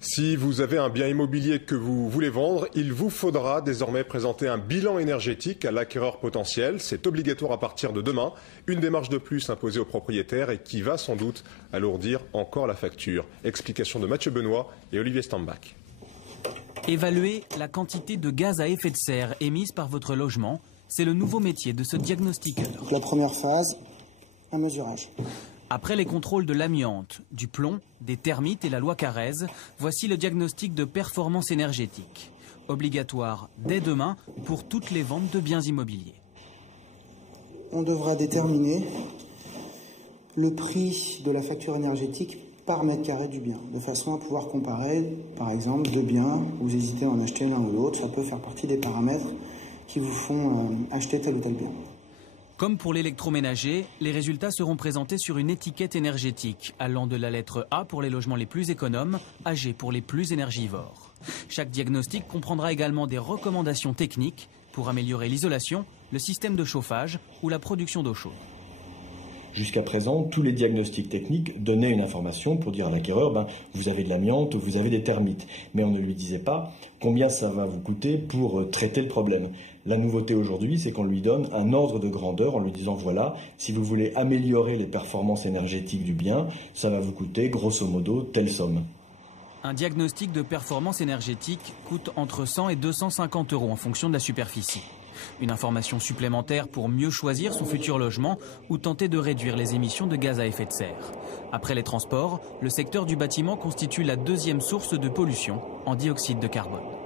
Si vous avez un bien immobilier que vous voulez vendre, il vous faudra désormais présenter un bilan énergétique à l'acquéreur potentiel. C'est obligatoire à partir de demain. Une démarche de plus imposée aux propriétaires et qui va sans doute alourdir encore la facture. Explication de Mathieu Benoît et Olivier Stambach. Évaluer la quantité de gaz à effet de serre émise par votre logement, c'est le nouveau métier de ce diagnostiqueur. Donc la première phase, un mesurage. Après les contrôles de l'amiante, du plomb, des termites et la loi Carrez, voici le diagnostic de performance énergétique. Obligatoire dès demain pour toutes les ventes de biens immobiliers. On devra déterminer le prix de la facture énergétique par mètre carré du bien, de façon à pouvoir comparer, par exemple, deux biens, vous hésitez à en acheter l'un ou l'autre, ça peut faire partie des paramètres qui vous font acheter tel ou tel bien. Comme pour l'électroménager, les résultats seront présentés sur une étiquette énergétique, allant de la lettre A pour les logements les plus économes à G pour les plus énergivores. Chaque diagnostic comprendra également des recommandations techniques pour améliorer l'isolation, le système de chauffage ou la production d'eau chaude. Jusqu'à présent, tous les diagnostics techniques donnaient une information pour dire à l'acquéreur, vous avez de l'amiante, vous avez des termites. Mais on ne lui disait pas combien ça va vous coûter pour traiter le problème. La nouveauté aujourd'hui, c'est qu'on lui donne un ordre de grandeur en lui disant, voilà, si vous voulez améliorer les performances énergétiques du bien, ça va vous coûter grosso modo telle somme. Un diagnostic de performance énergétique coûte entre 100 et 250 € en fonction de la superficie. Une information supplémentaire pour mieux choisir son futur logement ou tenter de réduire les émissions de gaz à effet de serre. Après les transports, le secteur du bâtiment constitue la deuxième source de pollution en dioxyde de carbone.